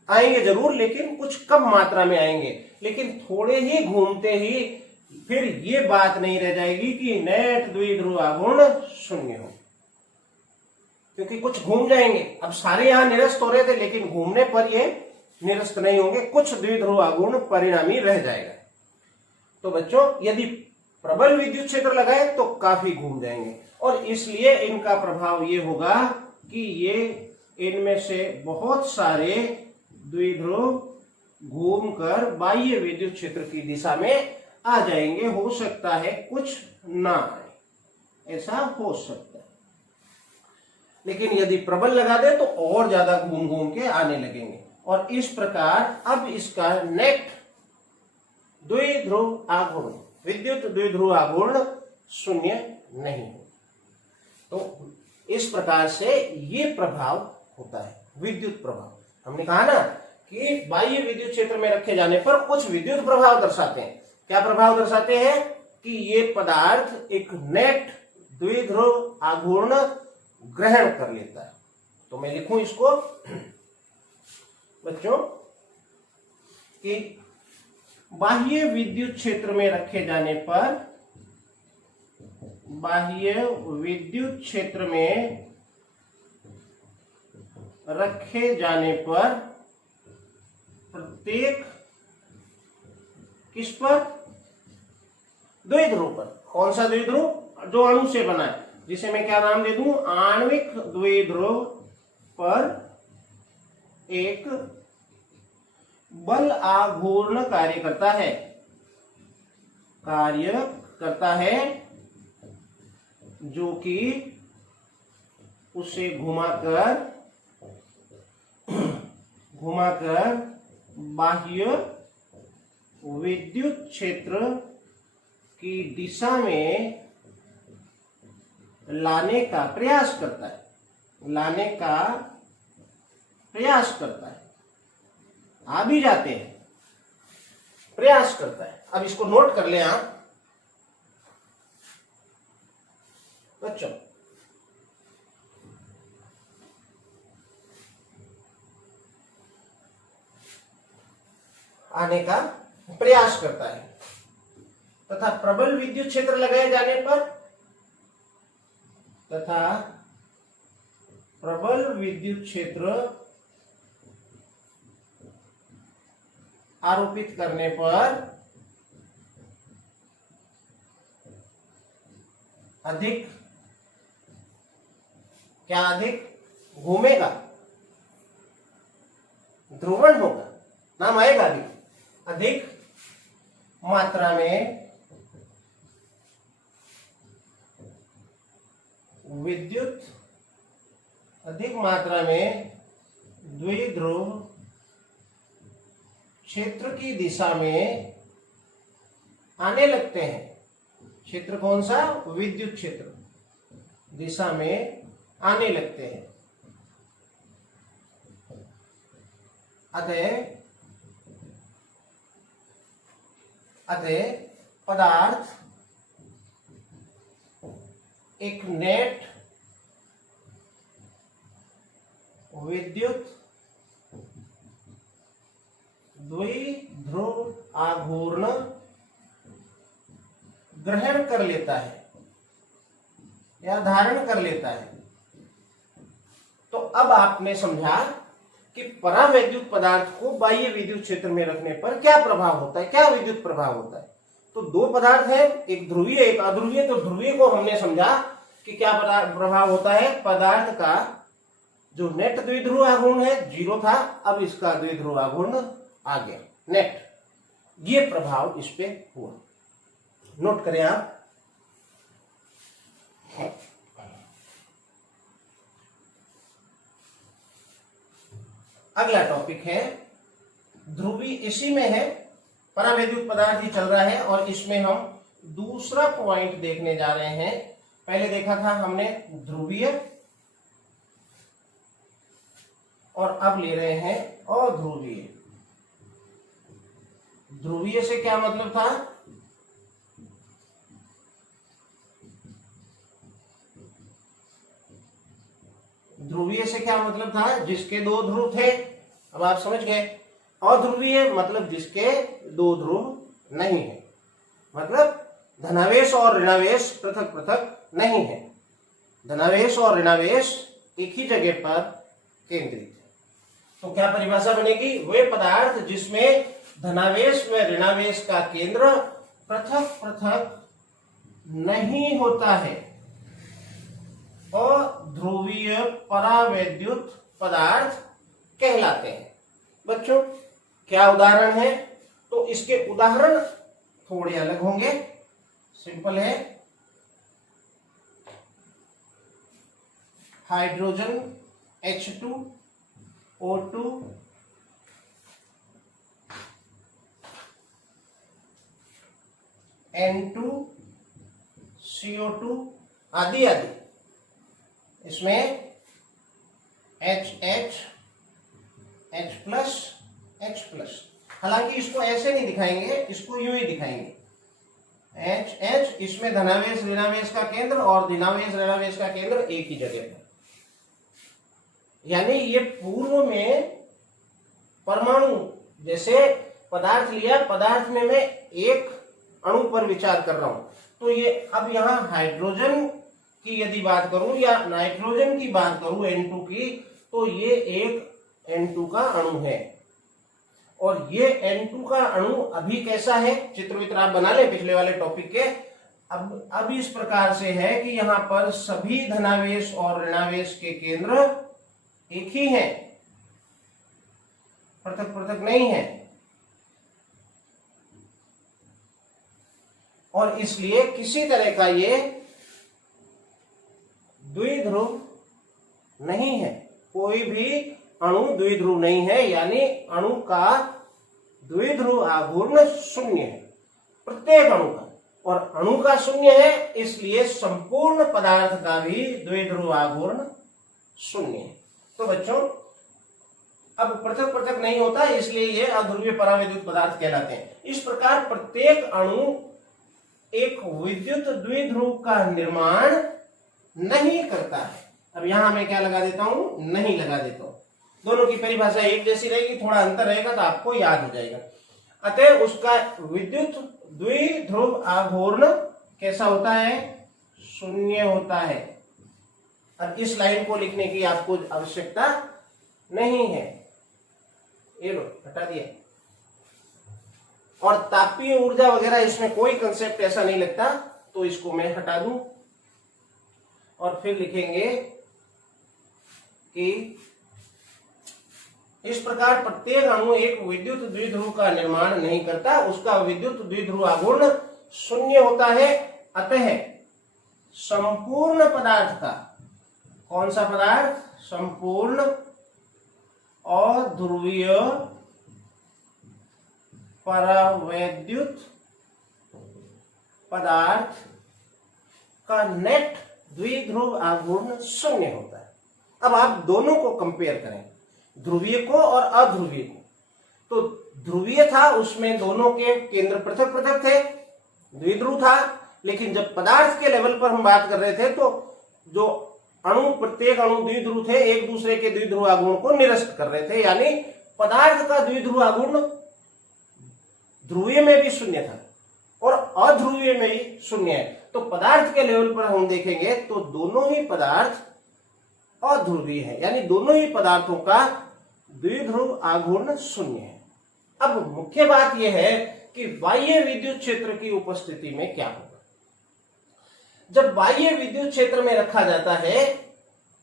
आएंगे जरूर, लेकिन कुछ कम मात्रा में आएंगे। लेकिन थोड़े ही घूमते ही फिर ये बात नहीं रह जाएगी कि नेट द्विध्रुव आघूर्ण शून्य हो, क्योंकि कुछ घूम जाएंगे। अब सारे यहां निरस्त हो रहे थे, लेकिन घूमने पर ये निरस्त नहीं होंगे, कुछ द्विध्रुव आघूर्ण परिणामी रह जाएगा। तो बच्चों यदि प्रबल विद्युत क्षेत्र लगाए तो काफी घूम जाएंगे, और इसलिए इनका प्रभाव ये होगा कि ये इनमें से बहुत सारे द्विध्रुव घूमकर बाह्य विद्युत क्षेत्र की दिशा में आ जाएंगे। हो सकता है कुछ ना आए, ऐसा हो सकता है। लेकिन यदि प्रबल लगा दे तो और ज्यादा घूम घूम के आने लगेंगे, और इस प्रकार अब इसका नेट द्विध्रुव आघूर्ण, विद्युत द्विध्रुव आघूर्ण शून्य नहीं हो। तो इस प्रकार से ये प्रभाव होता है, विद्युत प्रभाव। हमने कहा ना कि बाह्य विद्युत क्षेत्र में रखे जाने पर कुछ विद्युत प्रभाव दर्शाते हैं। क्या प्रभाव दर्शाते हैं? कि ये पदार्थ एक नेट द्विध्रुव आघूर्ण ग्रहण कर लेता है। तो मैं लिखूं इसको बच्चों कि बाह्य विद्युत क्षेत्र में रखे जाने पर, बाह्य विद्युत क्षेत्र में रखे जाने पर प्रत्येक किस पर? द्विध्रुव पर। कौन सा द्विध्रुव? जो अणु से बना है, जिसे मैं क्या नाम दे दूं? आणविक द्विध्रुव पर एक बल आघूर्ण कार्य करता है, जो कि उसे घुमाकर बाह्य विद्युत क्षेत्र की दिशा में लाने का प्रयास करता है, आ भी जाते हैं, प्रयास करता है। अब इसको नोट कर लें आप बच्चों। आने का प्रयास करता है तथा प्रबल विद्युत क्षेत्र लगाए जाने पर आरोपित करने पर अधिक घूमेगा, ध्रुवण होगा, नाम आएगा अभी। अधिक मात्रा में द्विध्रुव क्षेत्र की दिशा में आने लगते हैं। क्षेत्र कौन सा? विद्युत क्षेत्र दिशा में आने लगते हैं। अतः पदार्थ एक नेट विद्युत द्विध्रुव आघूर्ण ग्रहण कर लेता है या धारण कर लेता है। तो अब आपने समझा कि परावैद्युत पदार्थ को बाह्य विद्युत क्षेत्र में रखने पर क्या प्रभाव होता है, क्या विद्युत प्रभाव होता है। तो दो पदार्थ है, एक ध्रुवीय एक अध्रुवीय। तो ध्रुवीय को हमने समझा कि क्या प्रभाव होता है, पदार्थ का जो नेट द्विध्रुव आघूर्ण है 0 था, अब इसका द्विध्रुव आघूर्ण आ गया नेट, ये प्रभाव इस पे हुआ। नोट करें आप। अगला टॉपिक है ध्रुवी, इसी में है परावैद्युत पदार्थ ही चल रहा है और इसमें हम दूसरा पॉइंट देखने जा रहे हैं। पहले देखा था हमने ध्रुवीय और अब ले रहे हैं अध्रुवीय। ध्रुवीय से क्या मतलब था? ध्रुवीय से क्या मतलब था? जिसके दो ध्रुव थे। अब आप समझ गए। अध्रुवीय मतलब जिसके दो ध्रुव नहीं है, मतलब धनावेश और ऋणावेश पृथक पृथक नहीं है, धनावेश और ऋणावेश एक ही जगह पर केंद्रित है। तो क्या परिभाषा बनेगी? वे पदार्थ जिसमें धनावेश व ऋणावेश का केंद्र पृथक पृथक नहीं होता है, अध्रुवीय परावैद्युत पदार्थ कहलाते हैं। बच्चों क्या उदाहरण है? तो इसके उदाहरण थोड़े अलग होंगे, सिंपल है। हाइड्रोजन H2O2, N2CO2 आदि आदि। इसमें HH, H+, हालांकि इसको ऐसे नहीं दिखाएंगे, इसको यूं ही दिखाएंगे। HH, इसमें धनावेश ऋणावेश का केंद्र और धनावेश ऋणावेश का केंद्र एक ही जगह पर। यानी ये पूर्व में परमाणु, जैसे पदार्थ लिया, पदार्थ में मैं एक अणु पर विचार कर रहा हूं। तो ये अब यहां हाइड्रोजन की यदि बात करूं या नाइट्रोजन की बात करूं N2 की, तो ये एक N2 का अणु है और ये N2 का अणु अभी कैसा है, चित्र वित्र आप बना ले पिछले वाले टॉपिक के। अब इस प्रकार से है कि यहां पर सभी धनावेश और ऋणावेश के केंद्र एक ही हैं, पृथक पृथक नहीं है। और इसलिए किसी तरह का ये द्विध्रुव नहीं है। कोई भी अणु द्विध्रुव नहीं है, यानी अणु का द्विध्रुव आघूर्ण शून्य है, प्रत्येक अणु का। और अणु का शून्य है, इसलिए संपूर्ण पदार्थ का भी द्विध्रुव आघूर्ण शून्य है। तो बच्चों, अब पृथक पृथक नहीं होता, इसलिए ये अध्रुवीय परावैद्युत पदार्थ कहलाते हैं। इस प्रकार प्रत्येक अणु एक विद्युत द्विध्रुव का निर्माण नहीं करता है। अब यहां मैं क्या लगा देता हूं, नहीं लगा देता हूं। दोनों की परिभाषा एक जैसी रहेगी, थोड़ा अंतर रहेगा तो आपको याद हो जाएगा। अतः उसका विद्युत द्विध्रुव आघूर्ण कैसा होता है, शून्य होता है। अब इस लाइन को लिखने की आपको आवश्यकता नहीं है, ये लो हटा दिया। और तापीय ऊर्जा वगैरह इसमें कोई कंसेप्ट ऐसा नहीं लगता, तो इसको मैं हटा दूं और फिर लिखेंगे कि इस प्रकार प्रत्येक अणु एक विद्युत द्विध्रुव का निर्माण नहीं करता, उसका विद्युत द्विध्रुव आघूर्ण शून्य होता है। अतः संपूर्ण पदार्थ का, कौन सा पदार्थ, संपूर्ण अध्रुवीय परावैद्युत पदार्थ का नेट द्विध्रुव आघूर्ण शून्य होता है। अब आप दोनों को कंपेयर करें, ध्रुवीय को और अध्रुवीय को। तो ध्रुवीय था, उसमें दोनों के केंद्र पृथक पृथक थे, द्विध्रुव था। लेकिन जब पदार्थ के लेवल पर हम बात कर रहे थे, तो जो अणु, प्रत्येक अणु द्विध्रुव थे, एक दूसरे के द्विध्रुव आघूर्ण को निरस्त कर रहे थे, यानी पदार्थ का द्विध्रुव आघूर्ण ध्रुवीय में भी शून्य था और अध्रुवीय में भी शून्य है। तो पदार्थ के लेवल पर हम देखेंगे तो दोनों ही पदार्थ अध्रुवीय है, यानी दोनों ही पदार्थों का द्विध्रुव आघूर्ण शून्य है। अब मुख्य बात यह है कि बाह्य विद्युत क्षेत्र की उपस्थिति में क्या होगा। जब बाह्य विद्युत क्षेत्र में रखा जाता है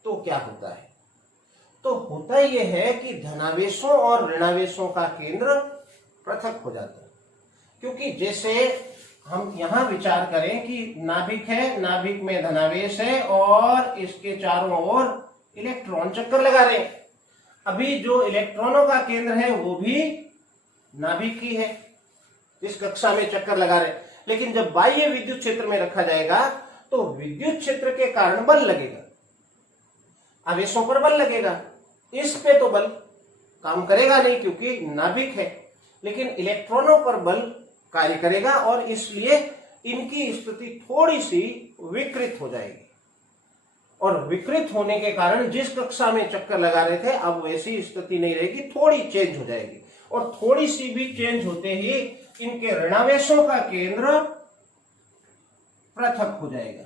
तो क्या होता है, तो होता यह है कि धनावेशों और ऋणावेशों का केंद्र पृथक हो जाता है। क्योंकि जैसे हम यहां विचार करें कि नाभिक है, नाभिक में धनावेश है और इसके चारों ओर इलेक्ट्रॉन चक्कर लगा रहे हैं। अभी जो इलेक्ट्रॉनों का केंद्र है वो भी नाभिक ही है, इस कक्षा में चक्कर लगा रहे हैं। लेकिन जब बाह्य विद्युत क्षेत्र में रखा जाएगा तो विद्युत क्षेत्र के कारण बल लगेगा, आवेशों पर बल लगेगा। इस पे तो बल काम करेगा नहीं क्योंकि नाभिक है, लेकिन इलेक्ट्रॉनों पर बल कार्य करेगा और इसलिए इनकी स्थिति थोड़ी सी विकृत हो जाएगी। और विकृत होने के कारण जिस कक्षा में चक्कर लगा रहे थे अब वैसी स्थिति नहीं रहेगी, थोड़ी चेंज हो जाएगी। और थोड़ी सी भी चेंज होते ही इनके ऋणावेशों का केंद्र पृथक हो जाएगा।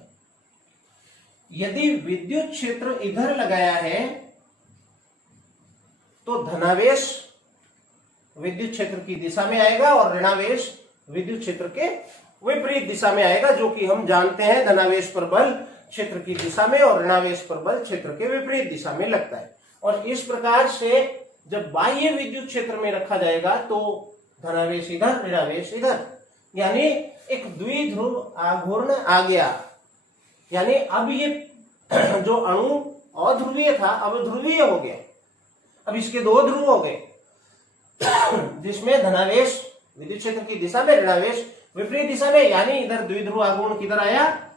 यदि विद्युत क्षेत्र इधर लगाया है तो धनावेश विद्युत क्षेत्र की दिशा में आएगा और ऋणावेश विद्युत क्षेत्र के विपरीत दिशा में आएगा, जो कि हम जानते हैं धनावेश पर बल क्षेत्र की दिशा में और ऋणावेश पर बल क्षेत्र के विपरीत दिशा में लगता है। और इस प्रकार से जब बाह्य विद्युत क्षेत्र में रखा जाएगा तो धनावेश इधर, ऋणावेश इधर, यानी एक द्विध्रुव आघूर्ण आ गया। यानी अब ये जो अणु अध्रुवीय था अब ध्रुवीय हो गया। अब इसके दो ध्रुव हो गए, जिसमें धनावेश विद्युत क्षेत्र की दिशा में, ऋणावेश विपरीत दिशा में, यानी इधर द्विध्रुव आघूर्ण किधर आया,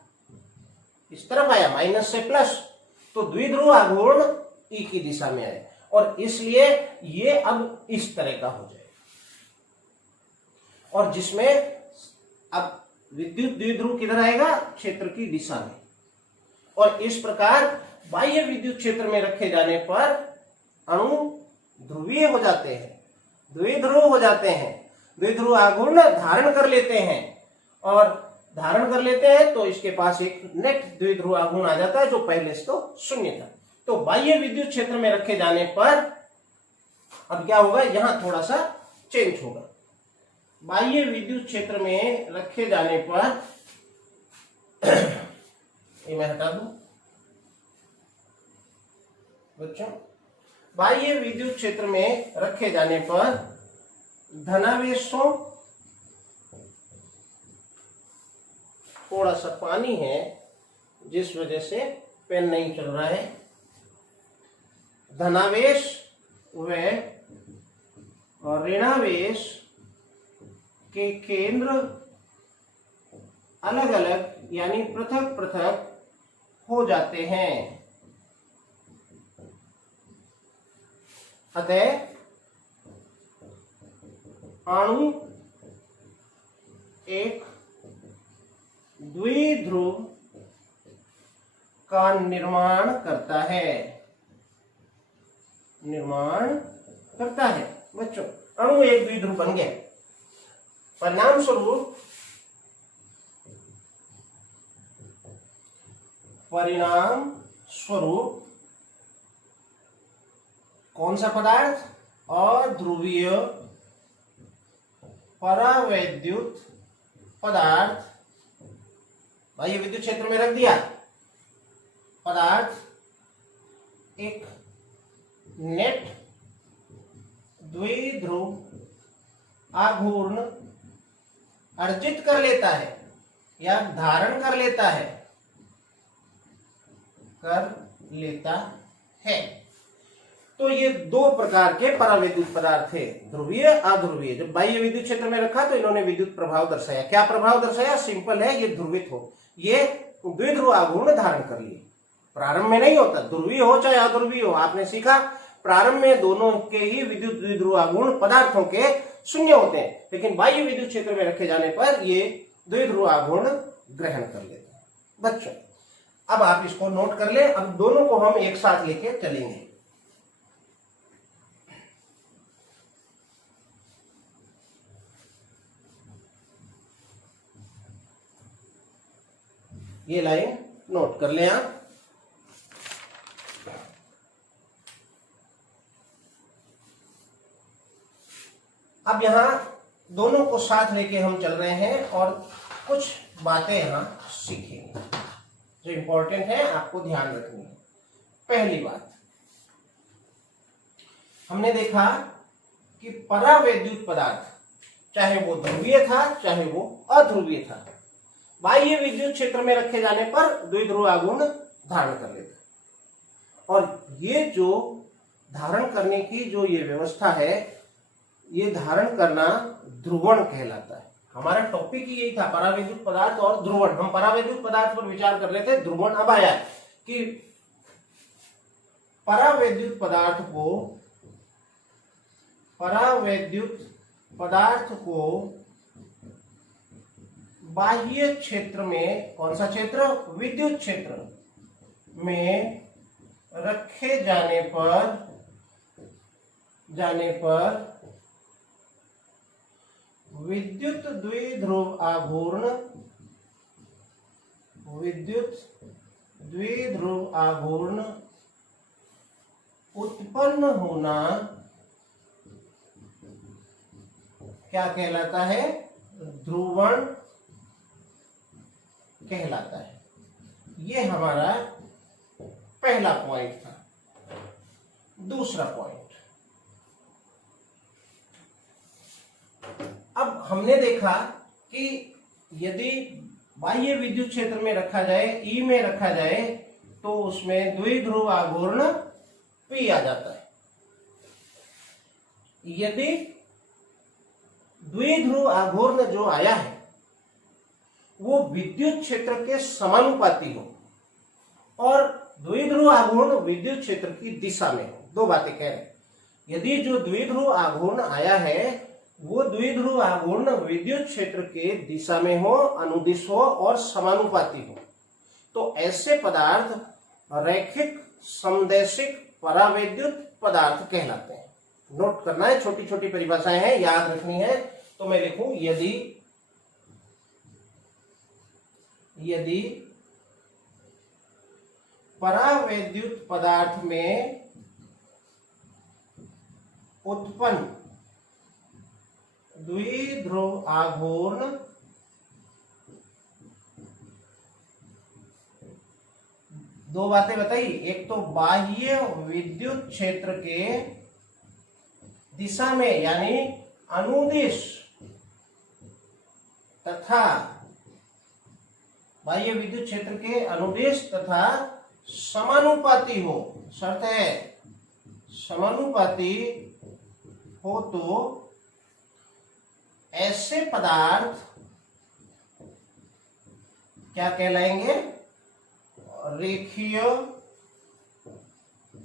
इस तरफ आया, माइनस से प्लस। तो द्विध्रुव आघूर्ण ई की दिशा में आया और इसलिए ये अब इस तरह का हो जाएगा। और जिसमें अब विद्युत द्विध्रुव किधर आएगा, क्षेत्र की दिशा में। और इस प्रकार बाह्य विद्युत क्षेत्र में रखे जाने पर अणु ध्रुवीय हो जाते हैं, द्विध्रुव हो जाते हैं, द्विध्रुव आघूर्ण धारण कर लेते हैं। और धारण कर लेते हैं तो इसके पास एक नेट द्विध्रुव आघूर्ण आ जाता है जो पहले से तो शून्य था। तो बाह्य विद्युत क्षेत्र में रखे जाने पर अब क्या होगा, यहां थोड़ा सा चेंज होगा। बाह्य विद्युत क्षेत्र में रखे जाने पर ये मैं हटा दूं बच्चों, बाह्य विद्युत क्षेत्र में रखे जाने पर धनावेशों थोड़ा सा पानी है जिस वजह से पेन नहीं चल रहा है। धनावेश व ऋणावेश के केंद्र अलग अलग यानी पृथक पृथक हो जाते हैं। अतः अणु एक द्विध्रुव का निर्माण करता है। बच्चों, अणु एक द्विध्रुव बन गया। परिणाम स्वरूप कौन सा पदार्थ? अध्रुवीय परावैद्युत पदार्थ, भाई ये विद्युत क्षेत्र में रख दिया। पदार्थ एक नेट द्विध्रुव आघूर्ण अर्जित कर लेता है या धारण कर लेता है। तो ये दो प्रकार के परावैद्युत पदार्थ थे, ध्रुवीय अध्रुवीय। जब बाह्य विद्युत क्षेत्र में रखा तो इन्होंने विद्युत प्रभाव दर्शाया। क्या प्रभाव दर्शाया? सिंपल है, ये ध्रुवित हो, ये द्विध्रुव आघूर्ण धारण कर लिए। प्रारंभ में नहीं होता, ध्रुवीय हो चाहे अध्रुवीय हो। आपने सीखा प्रारंभ में दोनों के ही विद्युत द्विध्रुव आघूर्ण पदार्थों के शून्य होते हैं, लेकिन बाह्य विद्युत क्षेत्र में रखे जाने पर ये द्विध्रुव आघूर्ण ग्रहण कर लेते हैं। बच्चों, अब आप इसको नोट कर ले। अब दोनों को हम एक साथ लेके चलेंगे। ये लाइन नोट कर ले आप। अब यहां दोनों को साथ लेके हम चल रहे हैं और कुछ बातें यहां सीखेंगे जो इंपॉर्टेंट है, आपको ध्यान रखनी है। पहली बात, हमने देखा कि परावैद्युत पदार्थ चाहे वो ध्रुवीय था चाहे वो अध्रुवीय था, बाह्य विद्युत क्षेत्र में रखे जाने पर द्विध्रुव आघूर्ण धारण कर लेता है। और ये जो धारण करने की जो ये व्यवस्था है, ये धारण करना ध्रुवण कहलाता है। हमारा टॉपिक ही यही था, परावैद्युत पदार्थ और ध्रुवण। हम परावैद्युत पदार्थ पर विचार कर रहे थे, ध्रुवण अब आया कि परावैद्युत पदार्थ को बाह्य क्षेत्र में, कौन सा क्षेत्र? विद्युत क्षेत्र में रखे जाने पर विद्युत द्विध्रुव आघूर्ण उत्पन्न होना क्या कहलाता है? ध्रुवण कहलाता है। ये हमारा पहला पॉइंट था। दूसरा पॉइंट, अब हमने देखा कि यदि बाह्य विद्युत क्षेत्र में रखा जाए, ई में रखा जाए, तो उसमें द्विध्रुव आघूर्ण पी आ जाता है। यदि द्विध्रुव आघूर्ण जो आया है वो विद्युत क्षेत्र के समानुपाती हो और द्विध्रुव आघूर्ण विद्युत क्षेत्र की दिशा में हो। दो बातें कह रहे हैं। यदि जो द्विध्रुव आघूर्ण आया है वो द्विध्रुव आघूर्ण विद्युत क्षेत्र के दिशा में हो, अनुदिश हो और समानुपाती हो, तो ऐसे पदार्थ रैखिक समदैशिक परावैद्युत पदार्थ कहलाते हैं। नोट करना है, छोटी छोटी परिभाषाएं हैं, याद रखनी है। तो मैं लिखूं, यदि परावैद्युत पदार्थ में उत्पन्न द्विध्रुव आघूर्ण दो बातें बताई, एक तो बाह्य विद्युत क्षेत्र के दिशा में यानी अनुदिश तथा बाह्य विद्युत क्षेत्र के अनुदिश तथा समानुपाती हो, शर्त है समानुपाती हो, तो ऐसे पदार्थ क्या कहलाएंगे? रेखीय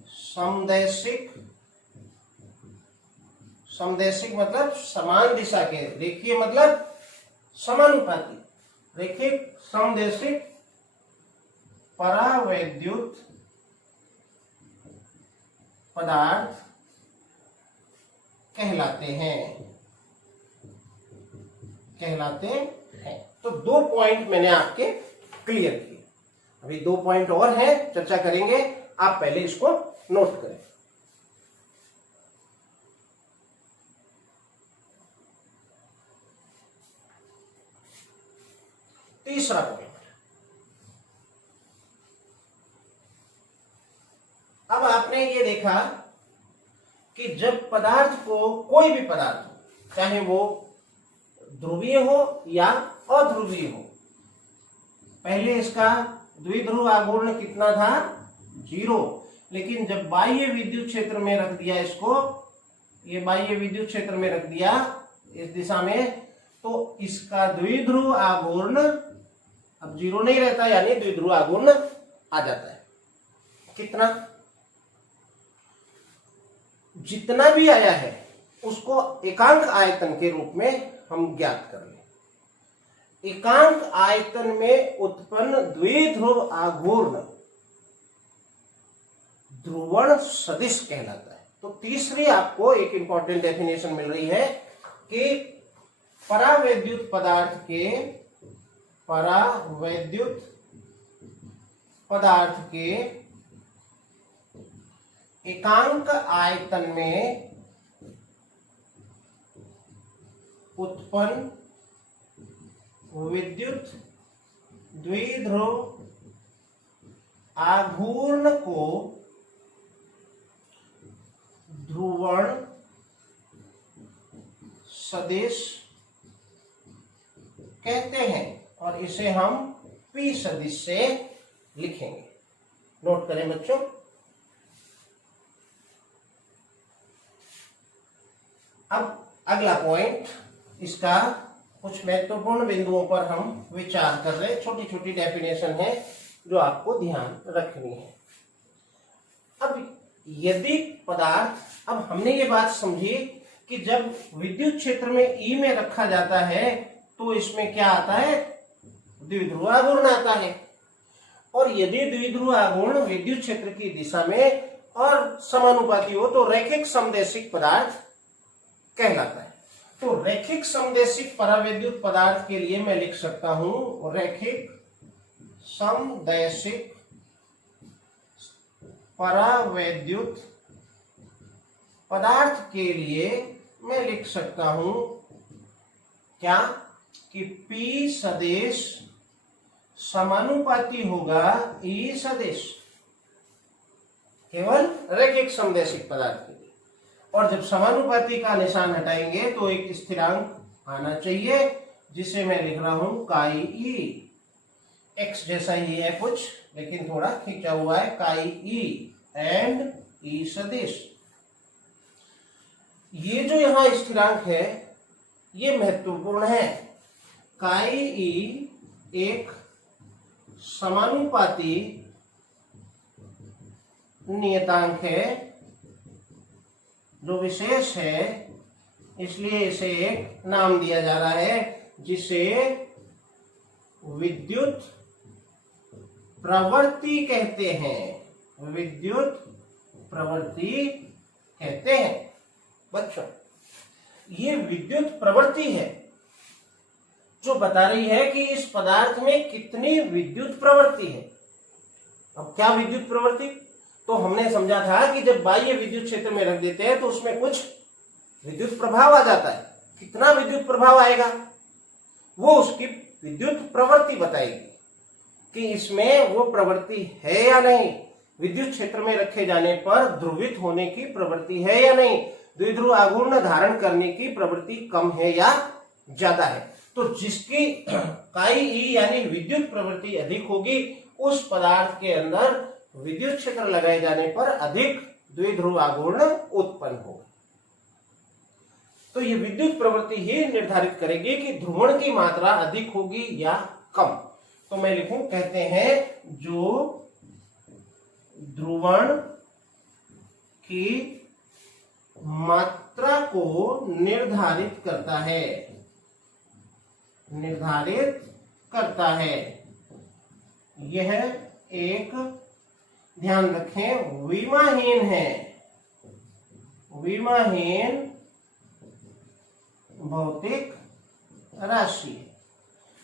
समदैशिक। समदैशिक मतलब समान दिशा के, रेखीय मतलब समानुपाती, रेखिक समदैशिक परावैद्युत पदार्थ कहलाते हैं। तो 2 पॉइंट मैंने आपके क्लियर किए। अभी 2 पॉइंट और हैं, चर्चा करेंगे। आप पहले इसको नोट करें। तीसरा पॉइंट, अब आपने ये देखा कि जब पदार्थ को, कोई भी पदार्थ हो, चाहे वो ध्रुवीय हो या अध्रुवीय हो, पहले इसका द्विध्रुव आघूर्ण कितना था? 0। लेकिन जब बाह्य विद्युत क्षेत्र में रख दिया इसको, ये बाह्य विद्युत क्षेत्र में रख दिया इस दिशा में, तो इसका द्विध्रुव आघूर्ण अब 0 नहीं रहता, यानी द्विध्रुव आघूर्ण आ जाता है। कितना? जितना भी आया है उसको एकांक आयतन के रूप में हम ज्ञात कर लें। एकांक आयतन में उत्पन्न द्विध्रुव आघूर्ण ध्रुवण सदिश कहलाता है। तो तीसरी आपको एक इंपॉर्टेंट डेफिनेशन मिल रही है कि परावैद्युत पदार्थ के एकांक आयतन में उत्पन्न विद्युत द्विध्रुव आघूर्ण को ध्रुवण सदिश कहते हैं, और इसे हम P सदिश से लिखेंगे। नोट करें बच्चों। अब अगला पॉइंट, इसका कुछ महत्वपूर्ण बिंदुओं पर हम विचार कर रहे हैं। छोटी छोटी डेफिनेशन है जो आपको ध्यान रखनी है। अब यदि पदार्थ, अब हमने ये बात समझी कि जब विद्युत क्षेत्र में ई में रखा जाता है तो इसमें क्या आता है? द्विध्रुव आघूर्ण आता है। और यदि द्विध्रुव आघूर्ण विद्युत क्षेत्र की दिशा में और समानुपाती हो तो रैखिक समदैशिक पदार्थ कहलाता है। तो रैखिक समदैशिक परावैद्युत पदार्थ के लिए मैं लिख सकता हूं, रैखिक समदैशिक परावैद्युत पदार्थ के लिए मैं लिख सकता हूं क्या? कि P सदिश समानुपाती होगा E सदिश, केवल रैखिक समदैशिक पदार्थ के लिए। और जब समानुपाती का निशान हटाएंगे तो एक स्थिरांक आना चाहिए, जिसे मैं लिख रहा हूं काई ई। एक्स जैसा ही है कुछ, लेकिन थोड़ा खींचा हुआ है, काई ई एंड ई सदिश। ये जो यहां स्थिरांक है ये महत्वपूर्ण है। काई ई एक समानुपाती नियतांक है जो विशेष है, इसलिए इसे एक नाम दिया जा रहा है जिसे विद्युत प्रवृत्ति कहते हैं। विद्युत प्रवृत्ति कहते हैं बच्चों। ये विद्युत प्रवृत्ति है जो बता रही है कि इस पदार्थ में कितनी विद्युत प्रवृत्ति है। अब क्या विद्युत प्रवृत्ति? तो हमने समझा था कि जब बाह्य विद्युत क्षेत्र में रख देते हैं तो उसमें कुछ विद्युत प्रभाव आ जाता है। कितना विद्युत प्रभाव आएगा वो उसकी विद्युत प्रवृत्ति बताएगी कि इसमें वो प्रवृत्ति है या नहीं। विद्युत क्षेत्र में रखे जाने पर ध्रुवित होने की प्रवृत्ति है या नहीं, द्विध्रुव आघूर्ण धारण करने की प्रवृत्ति कम है या ज्यादा है। तो जिसकी काई ई यानी विद्युत प्रवृत्ति अधिक होगी उस पदार्थ के अंदर विद्युत क्षेत्र लगाए जाने पर अधिक द्विध्रुव आघूर्ण उत्पन्न होगा। तो ये विद्युत प्रवृत्ति ही निर्धारित करेगी कि ध्रुवण की मात्रा अधिक होगी या कम। तो मैं लिखूं, कहते हैं जो ध्रुवण की मात्रा को निर्धारित करता है, यह एक, ध्यान रखें, विमाहीन भौतिक राशि है।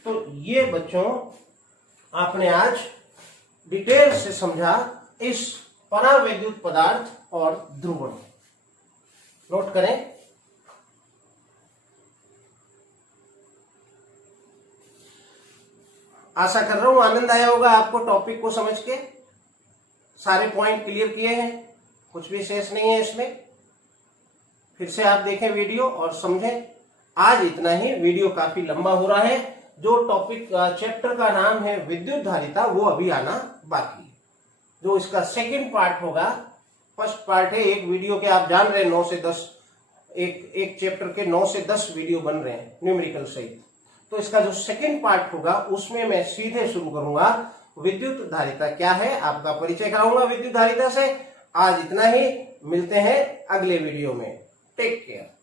तो ये बच्चों आपने आज डिटेल से समझा इस परावैद्युत पदार्थ और ध्रुवण। नोट करें। आशा कर रहा हूं आनंद आया होगा आपको टॉपिक को समझ के। सारे पॉइंट क्लियर किए हैं, कुछ भी शेष नहीं है इसमें। फिर से आप देखें वीडियो और समझें। आज इतना ही, वीडियो काफी लंबा हो रहा है। जो टॉपिक चैप्टर का नाम है विद्युत धारिता वो अभी आना बाकी है। जो इसका सेकंड पार्ट होगा, फर्स्ट पार्ट है एक वीडियो के, आप जान रहे हैं 9 से 10, एक चैप्टर के 9 से 10 वीडियो बन रहे हैं न्यूमेरिकल सहित। तो इसका जो सेकंड पार्ट होगा उसमें मैं सीधे शुरू करूंगा विद्युत धारिता क्या है, आपका परिचय कराऊंगा विद्युत धारिता से। आज इतना ही, मिलते हैं अगले वीडियो में। Take care.